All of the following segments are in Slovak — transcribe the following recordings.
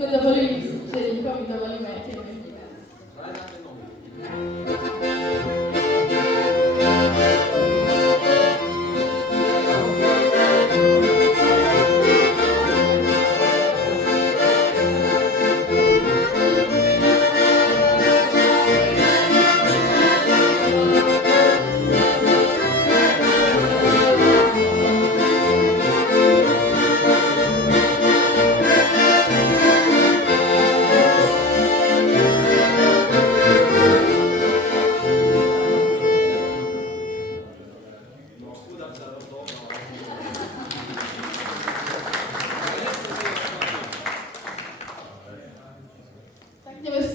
sme dovolili, že nikomu dovolíme aj tebe.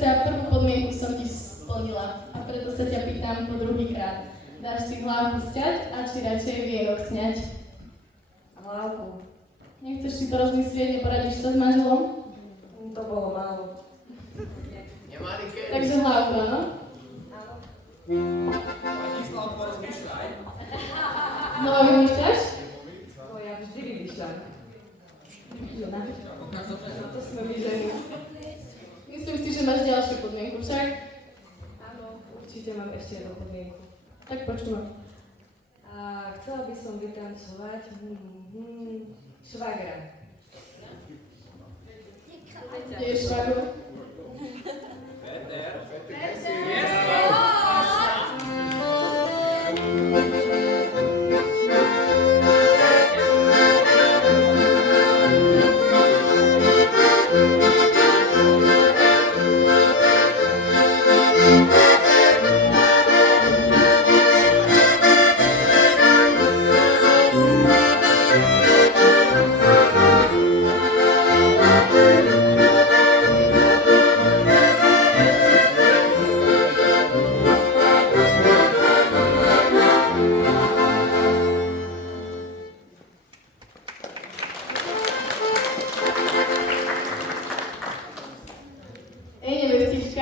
Prvú podmienku som ti splnila a preto sa ťa pýtam po druhýkrát. Dáš si hlávku sťať a či radšej vienok sňať? Hlávku. Nechceš si to rozmyslieť, neporadíš sa s manželom? To bolo málo. Takže hlávku, áno? Áno. Pani Slavko, rozmýšľaj. Znova vymýšľaš? No ja vždy vymýšľam. Žena. No to sme my ženy. Myslím si, že máš ďalšiu podmienku však? Áno, určite mám ešte jednu podmienku. Tak počúvam. A chcela by som vytancovať švagra. Kde je švagor? Peter.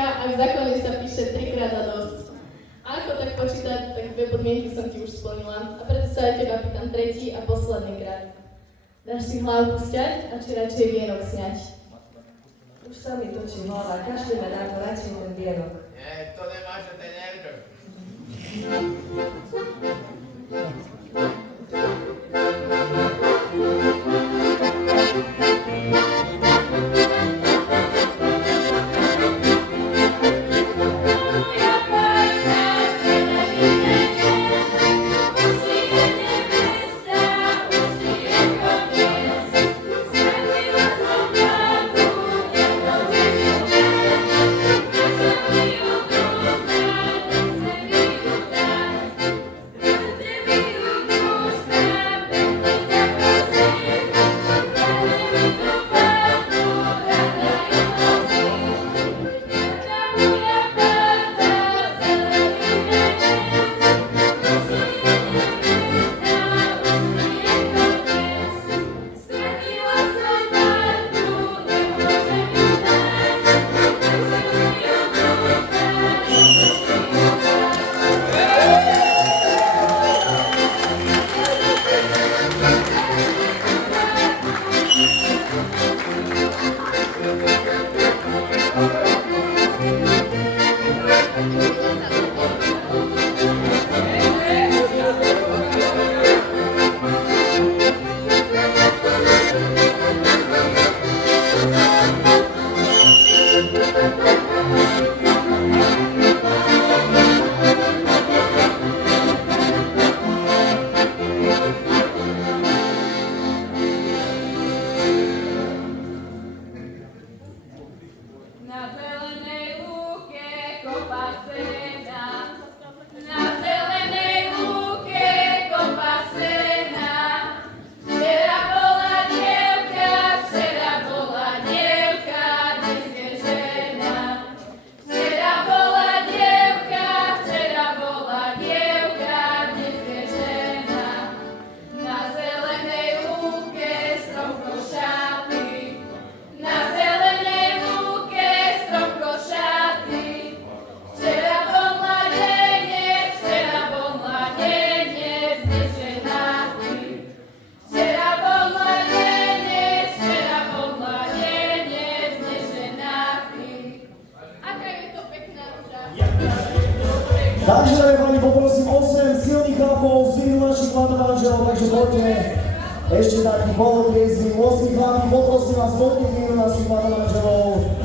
A v zákone sa píše 3-krát a dosť. A ako tak počítať, tak 2 podmienky som ti už splnila. A preto sa aj teba pýtam tretí a posledný krát. Dáš si hlávku sťať a či radšej vienok sňať? Už sa mi točí hlava, kašlíme na to radšej ten vienok. Nie, to nemáš ten nerv. Thank you. Takže, pani, poprosím 8 silných chlapov z vínu našich mladomanželov, takže poďme ešte taký polotriezvy. 8 chlapí, poprosím vás, poďte vínu našich mladomanželov.